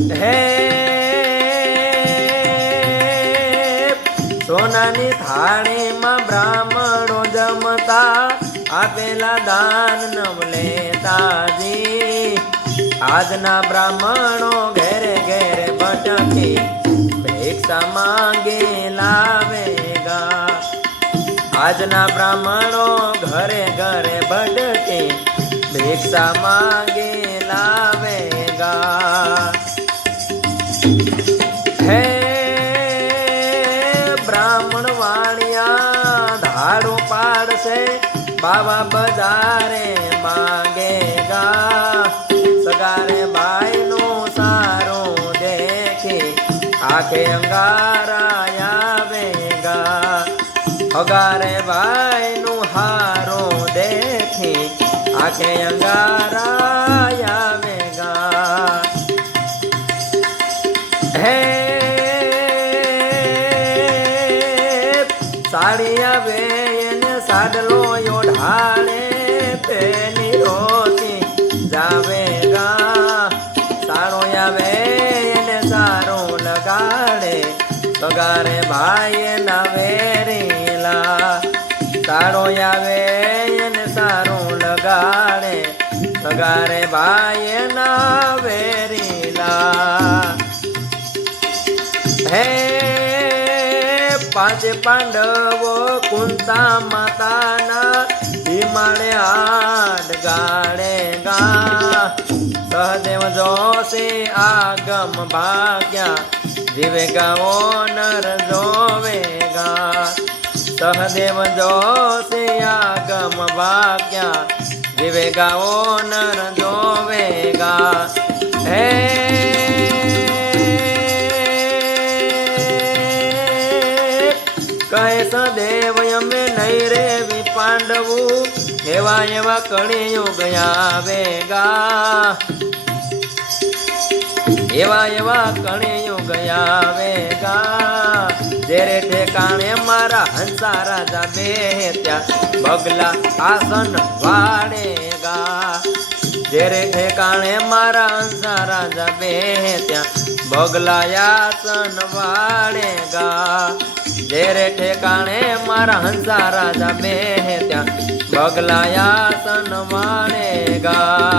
હે સોનાની થાળીમાં બ્રાહ્મણો જમતા, આપેલા દાન નવ લેતાજી. આજના બ્રાહ્મણો ઘેરે ઘેરે ભટકી, ભિક્ષા માંગે લાવેગા. આજના બ્રાહ્મણો ઘરે ઘરે ભટકી, ભિક્ષા માંગે લાવેગા. હે બ્રાહ્મણ વાણિયા ધાડો પાડશે, બાવા બજારે માંગેગા. સગારે બાઈ નું સારું દેખી, આખે અંગારા આવેગા. અગારે ભાઈ નું હારું દેખી, આખે અંગારા આવેગા. હે સાડી આવે એને સાડલો ઓઢાડે, પેલી રોતી જાવેગા. સારો આવે એને સારું લગાડે, પગારે ભાઈ એના વેરીલા. સારો આવે એને સારું લગાડે, પગારે ભાઈ એના વેરીલા. હે પાંચે પાંડવો કુંતા માતાના, હિમાળે હાડ ગાળેગા. સહદેવ જોશી આગમ ભાગ્યા, જીવેગા ઓ નર જોવેગા. સહદેવ જોશી આગમ ભાગ્યા, જીવેગા ઓ નર જોવેગા. હે કહે સદેવ અમે નહીં રેવી પાંડવું, એવા એવા કળિયુગ આવેગા. એવા એવા કળિયુગ આવેગા. જેરે ઠેકાણે મારા હંસા રાજા બેહ્યા, બગલા આસન વાળેગા. જેરે ઠેકાણે મારા હંસા રાજા બેહ્યા, બગલા આસન વાળેગા. જેરે ઠેકાણે મારા હંસા રાજા બેહ્યા, બગલા આસન વાળેગા.